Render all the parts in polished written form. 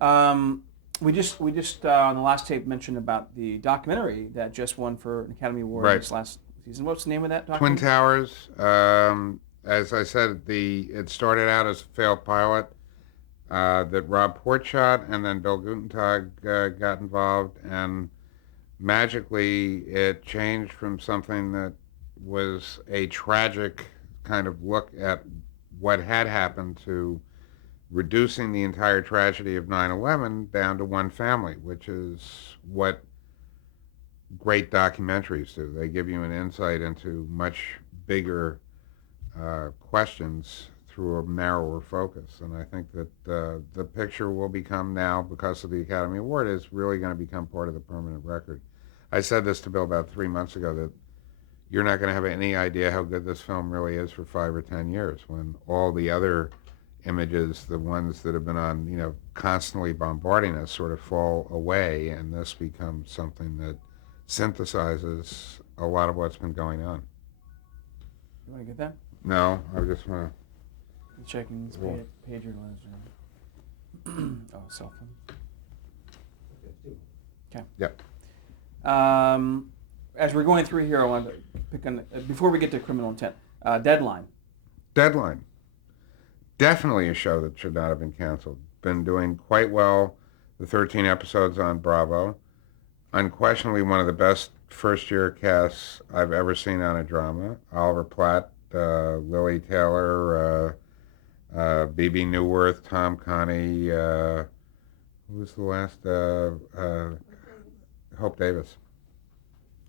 We just on the last tape mentioned about the documentary that just won for an Academy Award Right. this last season. What's the name of that Twin documentary? Towers. As I said, it started out as a failed pilot that Rob Port shot, and then Bill Gutentag got involved, and magically it changed from something that was a tragic kind of look at what had happened to reducing the entire tragedy of 9/11 down to one family, which is what great documentaries do. They give you an insight into much bigger questions through a narrower focus. And I think that the picture will become now, because of the Academy Award, is really going to become part of the permanent record. I said this to Bill about 3 months ago that you're not going to have any idea how good this film really is for 5 or 10 years when all the other images, the ones that have been on, constantly bombarding us, sort of fall away, and this becomes something that synthesizes a lot of what's been going on. You want to get that? No, I just want You checking this to. pager oh, cell phone. Okay. Yep. As we're going through here, I want to pick on before we get to criminal intent. Deadline. Deadline. Definitely a show that should not have been canceled. Been doing quite well. The 13 episodes on Bravo. Unquestionably one of the best first year casts I've ever seen on a drama. Oliver Platt, Lily Taylor, B.B. Newworth, Tom Connie, who was the last? Hope Davis.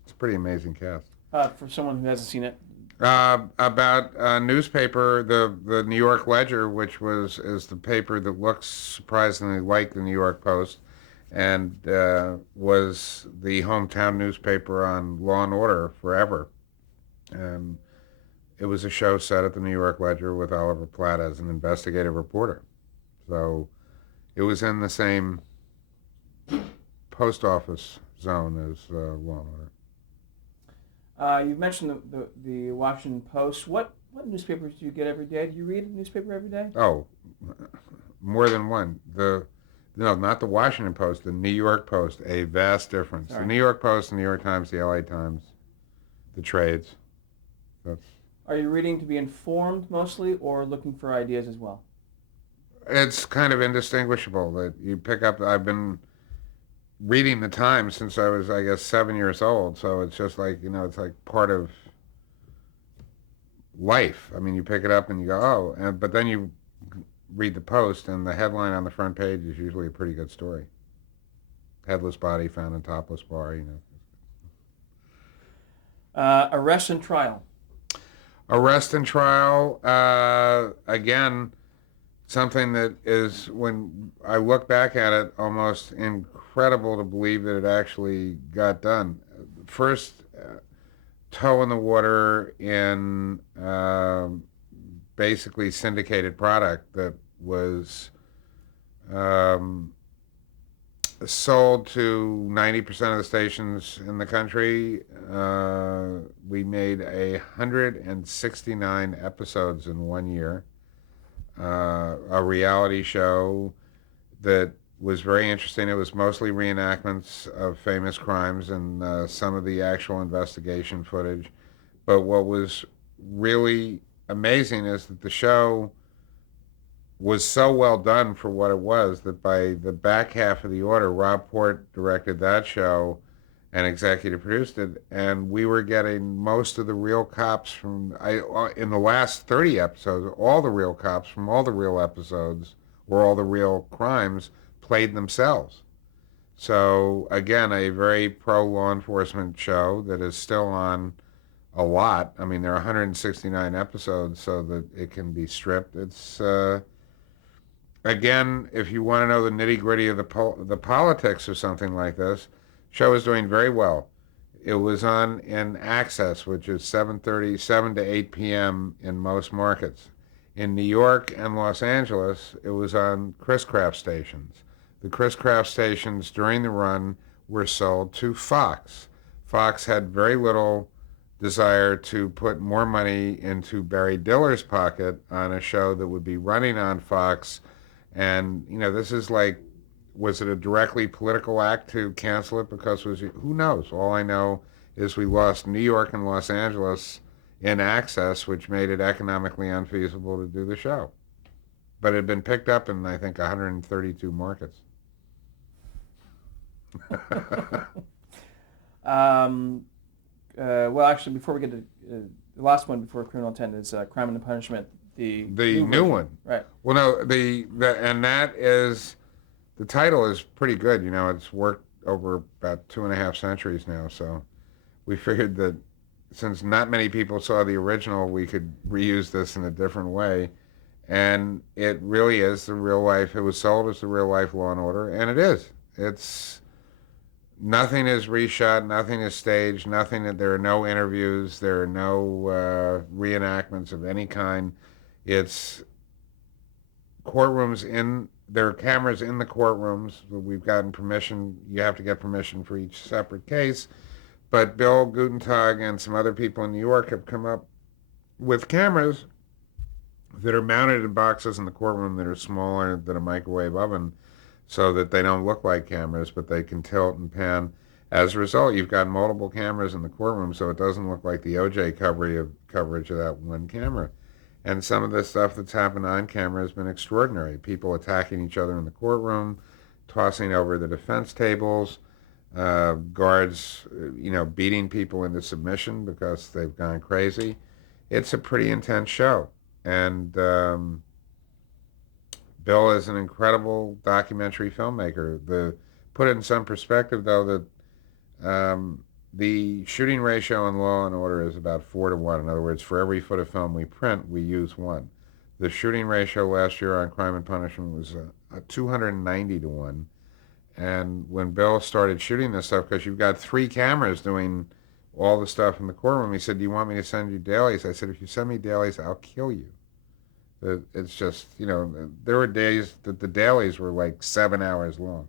It's a pretty amazing cast. For someone who hasn't seen it, About a newspaper, the New York Ledger, which is the paper that looks surprisingly like the New York Post, and was the hometown newspaper on Law and Order forever. And it was a show set at the New York Ledger with Oliver Platt as an investigative reporter. So it was in the same post office zone as Law and Order. you've mentioned the Washington Post. What newspapers do you get every day? Do you read a newspaper every day? Oh, more than one. The No, not the Washington Post, the New York Post. A vast difference. The Sorry. New York Post, the New York Times, the L.A. Times, the trades. That's Are you reading to be informed mostly, or looking for ideas as well? it's kind of indistinguishable that you pick up. I've been reading the Times since I was, I guess, 7 years old. So it's just like it's like part of life. I mean, you pick it up and you go, oh, but then you read the Post, and the headline on the front page is usually a pretty good story. Headless body found in topless bar. Arrest and trial. Arrest and trial. Again, something that is, when I look back at it, almost incredible to believe that it actually got done. First, toe in the water in basically syndicated product that was um, sold to 90% of the stations in the country. We made 169 episodes in 1 year. A reality show that was very interesting. It was mostly reenactments of famous crimes and some of the actual investigation footage. But what was really amazing is that the show was so well done for what it was that by the back half of the order, Rob Port directed that show and executive produced it, and we were getting most of the real cops from in the last 30 episodes. All the real cops from all the real episodes, or all the real crimes, played themselves. So again, a very pro law enforcement show that is still on a lot. I mean, there are 169 episodes, so that it can be stripped. It's again, if you want to know the nitty gritty of the politics of something like this, show is doing very well. It was on in Access, which is 7:30, 7 to 8 p.m. in most markets. In New York and Los Angeles, it was on Chris Craft stations. The Chris Craft stations during the run were sold to Fox. Fox had very little desire to put more money into Barry Diller's pocket on a show that would be running on Fox. And this is like Was it a directly political act to cancel it because it was, who knows? All I know is we lost New York and Los Angeles in access, which made it economically unfeasible to do the show. But it had been picked up in, I think, 132 markets. Well, actually, before we get to the last one before Criminal Intent is Crime and Punishment, the new version. one. Right. Well, no, and that is, the title is pretty good. You know, it's worked over about 2.5 centuries now. So we figured that since not many people saw the original, we could reuse this in a different way. And it really is the real life. It was sold as the real life Law and Order, and it is. It's nothing is reshot, nothing is staged, nothing. There are no interviews, there are no reenactments of any kind. It's courtrooms in. There are cameras in the courtrooms. We've gotten permission. You have to get permission for each separate case. But Bill Gutentag and some other people in New York have come up with cameras that are mounted in boxes in the courtroom that are smaller than a microwave oven, so that they don't look like cameras, but they can tilt and pan. As a result, you've got multiple cameras in the courtroom, so it doesn't look like the OJ coverage of that one camera. And some of the stuff that's happened on camera has been extraordinary. People attacking each other in the courtroom, tossing over the defense tables, guards, beating people into submission because they've gone crazy. It's a pretty intense show. And Bill is an incredible documentary filmmaker. Put it in some perspective, though, that the shooting ratio in Law and Order is about 4-1. In other words, for every foot of film we print, we use one. The shooting ratio last year on Crime and Punishment was 290-1. And when Bill started shooting this stuff, because you've got 3 cameras doing all the stuff in the courtroom, he said, "Do you want me to send you dailies?" I said, "If you send me dailies, I'll kill you." It's just, there were days that the dailies were like 7 hours long.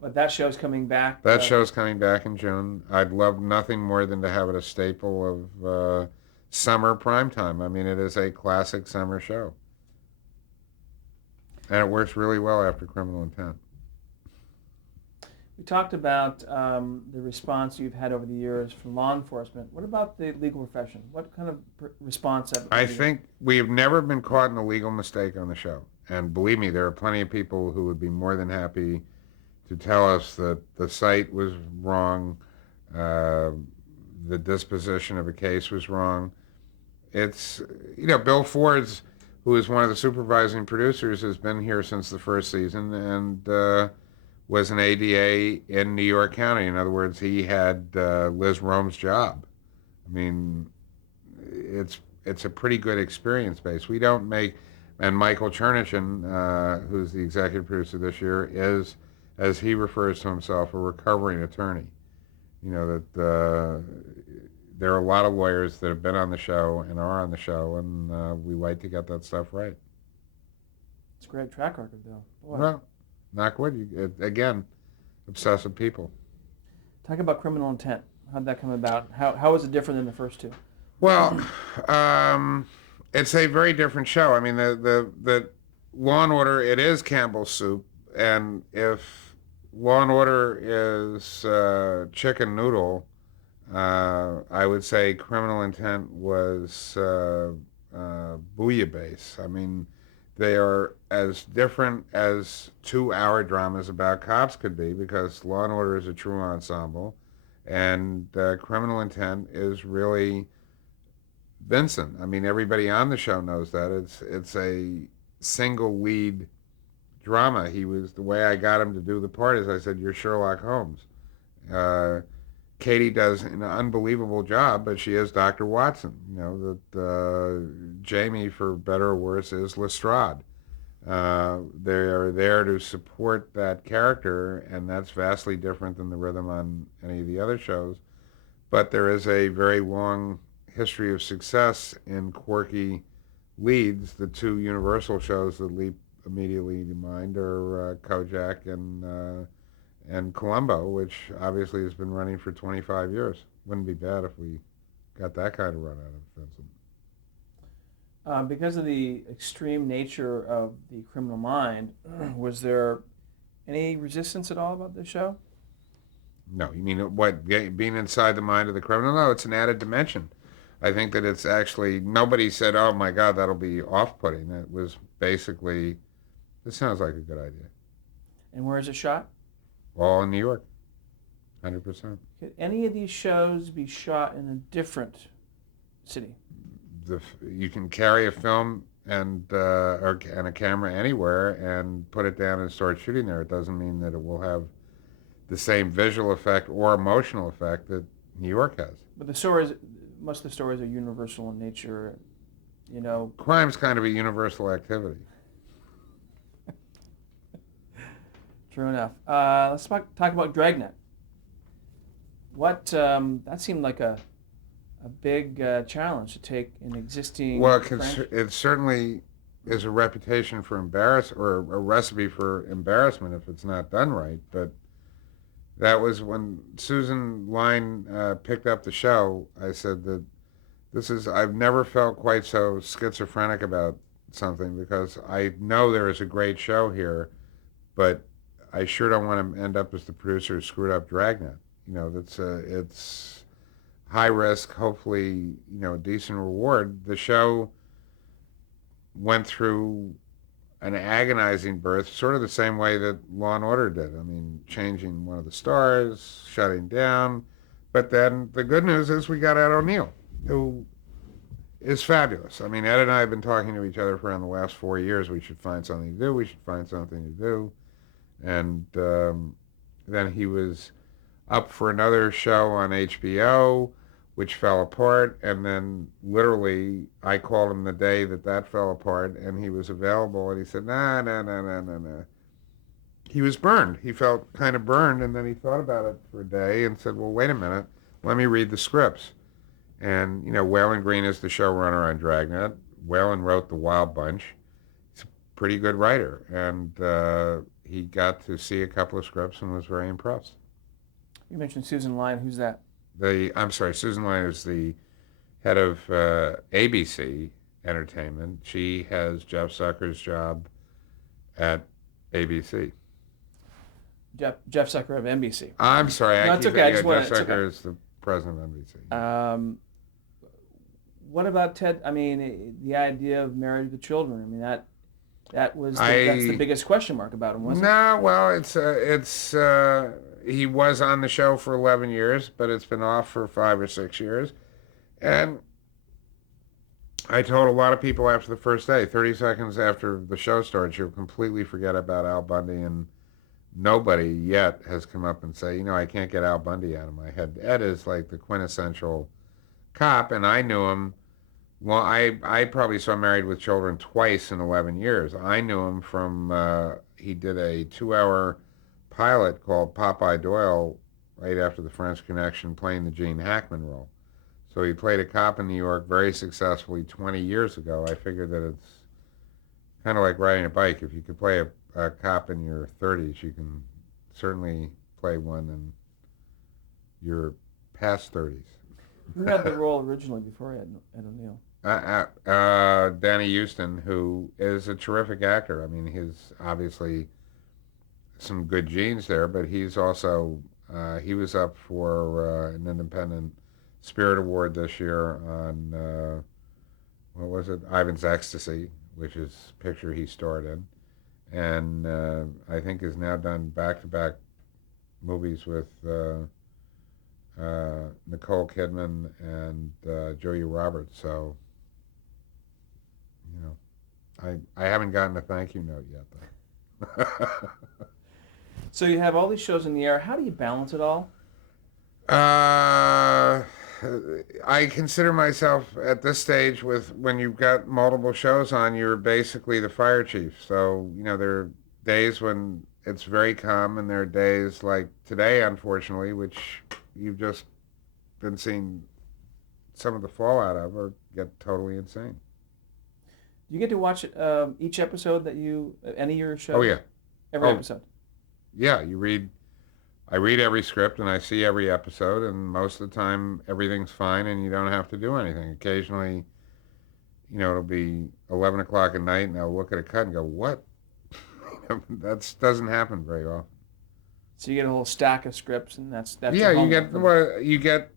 But that show's coming back. That show's coming back in June. I'd love nothing more than to have it a staple of summer primetime. I mean, it is a classic summer show. And it works really well after Criminal Intent. We talked about the response you've had over the years from law enforcement. What about the legal profession? What kind of response have I think we have never been caught in a legal mistake on the show. And believe me, there are plenty of people who would be more than happy to tell us that the site was wrong, the disposition of a case was wrong. It's, Bill Ford's, who is one of the supervising producers, has been here since the first season and was an ADA in New York County. In other words, he had Liz Rome's job. I mean, it's a pretty good experience base. We don't make, and Michael Chernichen, who's the executive producer this year, is, as he refers to himself, a recovering attorney. That there are a lot of lawyers that have been on the show and are on the show, and we like to get that stuff right. It's a great track record, though. Boy. Well, knock wood. Again, obsessive people. Talk about Criminal Intent. How did that come about? How is it different than the first two? Well, it's a very different show. I mean, the Law and Order, it is Campbell's soup, and if Law and Order is chicken noodle, I would say Criminal Intent was bouillabaisse. I mean, they are as different as 2-hour dramas about cops could be, because Law and Order is a true ensemble, and Criminal Intent is really Vincent. I mean, everybody on the show knows that. It's a single lead drama. He was, the way I got him to do the part is I said, "You're Sherlock Holmes." Katie does an unbelievable job, but she is Dr. Watson. Jamie, for better or worse, is Lestrade. They are there to support that character, and that's vastly different than the rhythm on any of the other shows. But there is a very long history of success in quirky leads. The 2 Universal shows that leap immediately to mind are Kojak and Columbo, which obviously has been running for 25 years. Wouldn't be bad if we got that kind of run out of Vincent. Because of the extreme nature of the Criminal Mind, was there any resistance at all about this show? No, you mean what? Being inside the mind of the criminal? No, it's an added dimension. I think that it's actually nobody said, "Oh my God, that'll be off-putting." It was basically, this sounds like a good idea. And where is it shot? All in New York, 100%. Could any of these shows be shot in a different city? You can carry a film and a camera anywhere and put it down and start shooting there. It doesn't mean that it will have the same visual effect or emotional effect that New York has. But the stories, most of the stories are universal in nature. You know, Crime's kind of a universal activity. true enough. Let's talk about Dragnet. What that seemed like a big challenge to take an existing Well, franchise. it certainly is a reputation for or a recipe for embarrassment if it's not done right. But that was when Susan Lyne picked up the show. I said that I've never felt quite so schizophrenic about something because I know there is a great show here, but I sure don't want to end up as the producer who screwed up Dragnet. It's high risk, hopefully, decent reward. The show went through an agonizing birth, sort of the same way that Law and Order did. I mean, changing one of the stars, shutting down. But then the good news is we got Ed O'Neill, who is fabulous. I mean, Ed and I have been talking to each other for around the last 4 years. We should find something to do. We should find something to do. And then he was up for another show on HBO, which fell apart. And then literally, I called him the day that fell apart, and he was available. And he said, nah, nah, nah, nah, nah, nah. He was burned. He felt kind of burned. And then he thought about it for a day and said, well, wait a minute. Let me read the Scripts. And, Waylon Green is the showrunner on Dragnet. Waylon wrote The Wild Bunch. He's a pretty good writer. And he got to see a couple of scripts and was very impressed. You mentioned Susan Lyne. Who's that? I'm sorry, Susan Lyne is the head of ABC Entertainment. She has Jeff Zucker's job at ABC. Jeff Zucker of NBC. I'm sorry. No, it's okay. Jeff Zucker is the president of NBC. What about Ted? I mean, the idea of Married with Children. I mean, that's the biggest question mark about him, wasn't it? No, well, he was on the show for 11 years, but it's been off for 5 or 6 years. And I told a lot of people after the first day, 30 seconds after the show starts, you'll completely forget about Al Bundy, and nobody yet has come up and say, I can't get Al Bundy out of my head. Ed is like the quintessential cop, and I knew him. Well, I probably saw Married with Children twice in 11 years. I knew him from, he did a 2-hour pilot called Popeye Doyle right after The French Connection, playing the Gene Hackman role. So he played a cop in New York very successfully 20 years ago. I figured that it's kind of like riding a bike. If you could play a cop in your 30s, you can certainly play one in your past 30s. Who had the role originally before Ed O'Neill? Danny Houston, who is a terrific actor. I mean, he's obviously some good genes there, but he's also, he was up for an Independent Spirit Award this year on, what was it, Ivan's Ecstasy, which is a picture he starred in. And I think has now done back-to-back movies with Nicole Kidman and Julia Roberts. So, I haven't gotten a thank you note yet, though. So you have all these shows in the air. How do you balance it all? I consider myself at this stage when you've got multiple shows on, you're basically the fire chief. So, there are days when it's very calm, and there are days like today, unfortunately, which you've just been seeing some of the fallout of, or get totally insane. Do you get to watch each episode any of your shows? Oh, yeah. Every episode? Yeah, I read every script and I see every episode, and most of the time everything's fine and you don't have to do anything. Occasionally, it'll be 11 o'clock at night, and I'll look at a cut and go, "What?" That doesn't happen very often. So you get a whole stack of scripts, and that's Yeah, your you homework. get well, you get.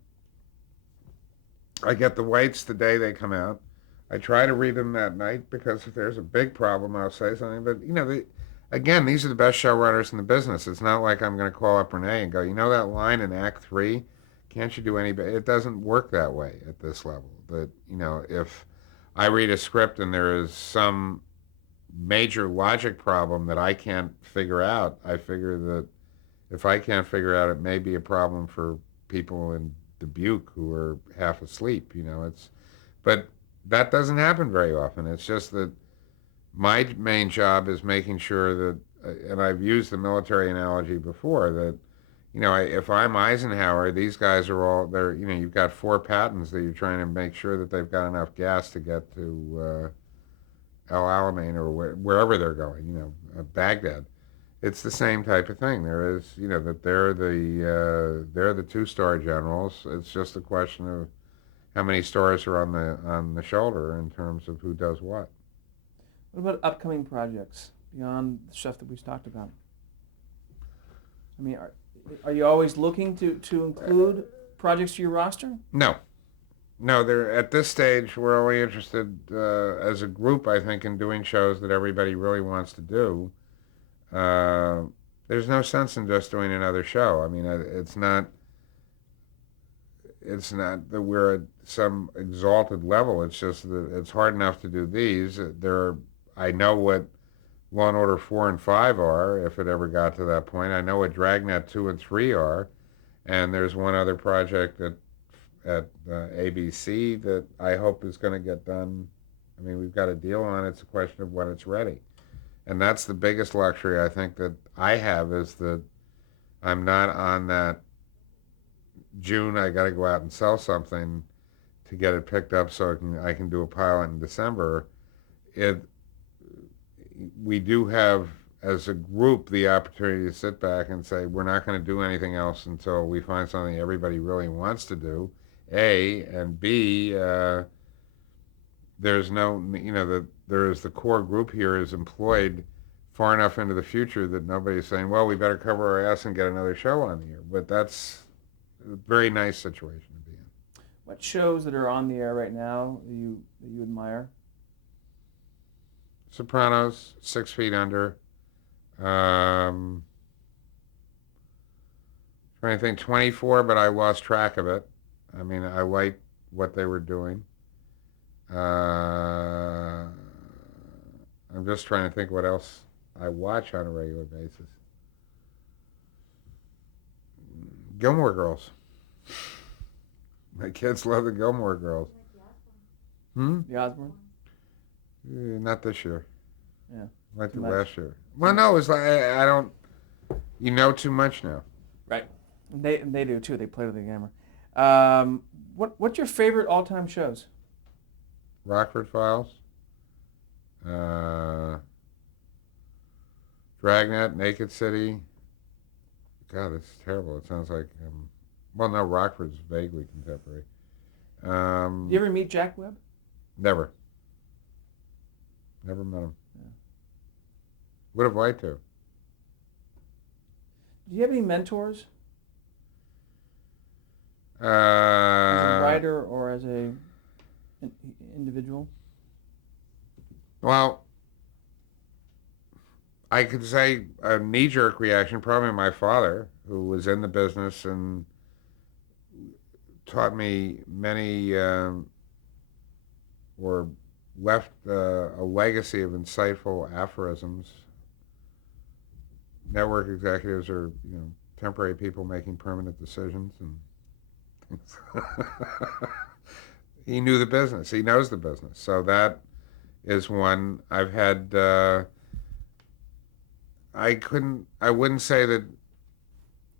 I get the whites the day they come out. I try to read them that night because if there's a big problem, I'll say something. But again, these are the best showrunners in the business. It's not like I'm going to call up Renee and go, that line in Act Three, can't you do any better? It doesn't work that way at this level. That if I read a script and there is some major logic problem that I can't figure out, I figure that if I can't figure out, it may be a problem for people in Dubuque who are half asleep. But that doesn't happen very often. It's just that my main job is making sure that, and I've used the military analogy before, that if I'm Eisenhower, these guys are all there. You've got 4 Pattons that you're trying to make sure that they've got enough gas to get to El Alamein or wherever they're going. Baghdad. It's the same type of thing. There is, that they're the 2-star generals. It's just a question of how many stars are on the shoulder in terms of who does what. What about upcoming projects beyond the stuff that we've talked about? I mean, are you always looking to include projects to your roster? No, no. They're at this stage. We're only interested as a group, I think, in doing shows that everybody really wants to do. Uh, there's no sense in just doing another show. I mean, it's not. It's not that we're at some exalted level. It's just that it's hard enough to do these. I know what Law and Order 4 and 5 are, if it ever got to that point. I know what Dragnet 2 and 3 are, and there's one other project at ABC that I hope is going to get done. I mean, we've got a deal on it. It's a question of when it's ready. And that's the biggest luxury I think that I have, is that I'm not on that June, I got to go out and sell something to get it picked up so I can do a pilot in December. We do have, as a group, the opportunity to sit back and say, we're not going to do anything else until we find something everybody really wants to do, A, and B, there's no, the core group here is employed far enough into the future that nobody's saying, well, we better cover our ass and get another show on the air. But that's a very nice situation to be in. What shows that are on the air right now that you admire? Sopranos, 6 Feet Under. Trying to think, 24, but I lost track of it. I mean, I liked what they were doing. I'm just trying to think what else I watch on a regular basis. Gilmore Girls. My kids love the Gilmore Girls. The Osbourne? Not this year. Yeah. Like the much. last year. Well, no, it's like I don't. You know too much now. Right. They do too. They play with the camera. What's your favorite all-time shows? Rockford Files. Dragnet, Naked City. God, this is terrible. It sounds like. Well, no, Rockford's vaguely contemporary. Did you ever meet Jack Webb? Never. Never met him. Yeah. Would have liked to. Do you have any mentors Uh, as a writer or as an individual? Well, I could say a knee-jerk reaction, probably my father, who was in the business and taught me many, or left a legacy of insightful aphorisms. Network executives are, temporary people making permanent decisions, and he knew the business. He knows the business. So that is one. I've had. I wouldn't say that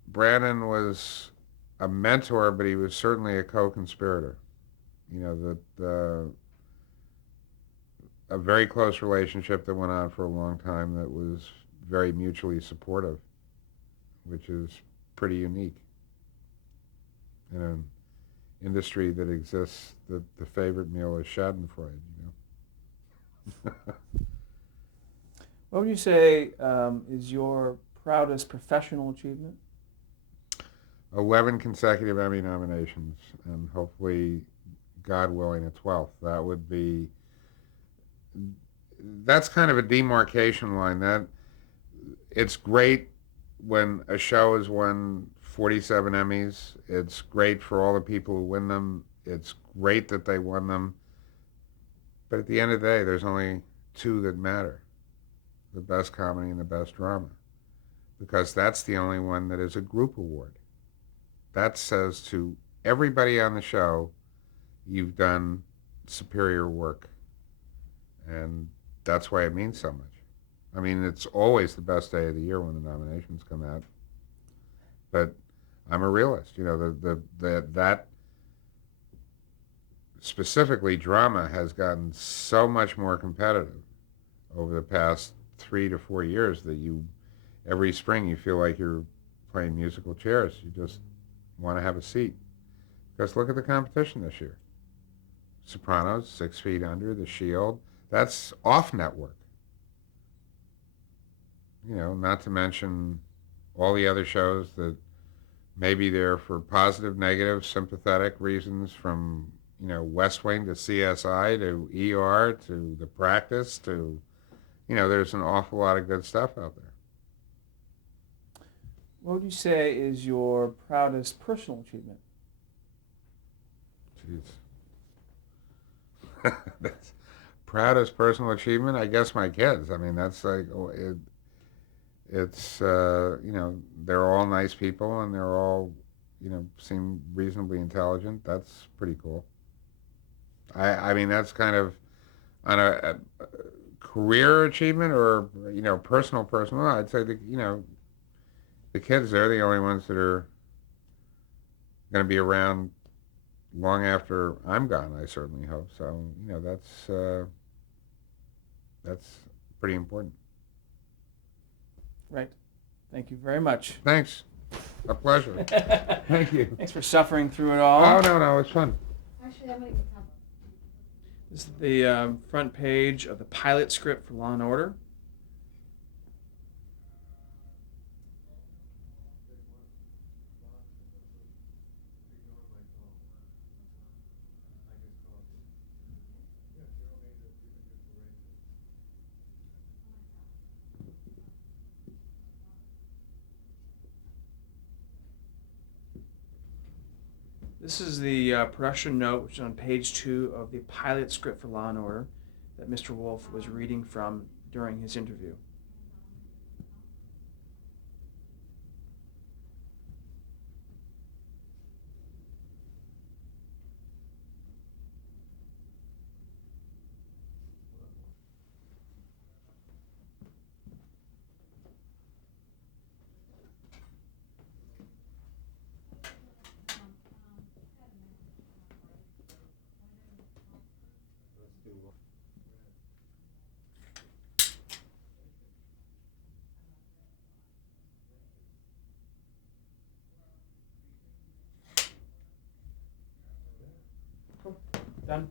Brandon was a mentor, but he was certainly a co-conspirator. A very close relationship that went on for a long time that was very mutually supportive, which is pretty unique in an industry that exists. The favorite meal is Schadenfreude. What would you say is your proudest professional achievement? 11 consecutive Emmy nominations, and hopefully, God willing, a 12th. That's kind of a demarcation line. That it's great when a show has won 47 Emmys. It's great for all the people who win them. It's great that they won them. But at the end of the day, there's only two that matter: the best comedy and the best drama, because that's the only one that is a group award. That says to everybody on the show, you've done superior work. And that's why it means so much. I mean, it's always the best day of the year when the nominations come out. But I'm a realist. You know, that specifically drama has gotten so much more competitive over the past 3 to 4 years that every spring you feel like you're playing musical chairs. You just want to have a seat. Because look at the competition this year. Sopranos, 6 Feet Under, The Shield. That's off network. You know, not to mention all the other shows that may be there for positive, negative, sympathetic reasons, from, West Wing to CSI to ER to The Practice to, there's an awful lot of good stuff out there. What would you say is your proudest personal achievement? Jeez. That's proudest personal achievement, I guess my kids. I mean, that's like, it's, they're all nice people and they're all, seem reasonably intelligent. That's pretty cool. I mean, that's kind of on a career achievement or, personal. I'd say that, the kids, they're the only ones that are going to be around long after I'm gone, I certainly hope. So, that's pretty important. Right. Thank you very much. Thanks. A pleasure. Thank you. Thanks for suffering through it all. Oh, no, it's fun. Actually, I'm going to get some. This is the front page of the pilot script for Law and Order. This is the production note, which is on page 2 of the pilot script for Law and Order that Mr. Wolf was reading from during his interview. Done.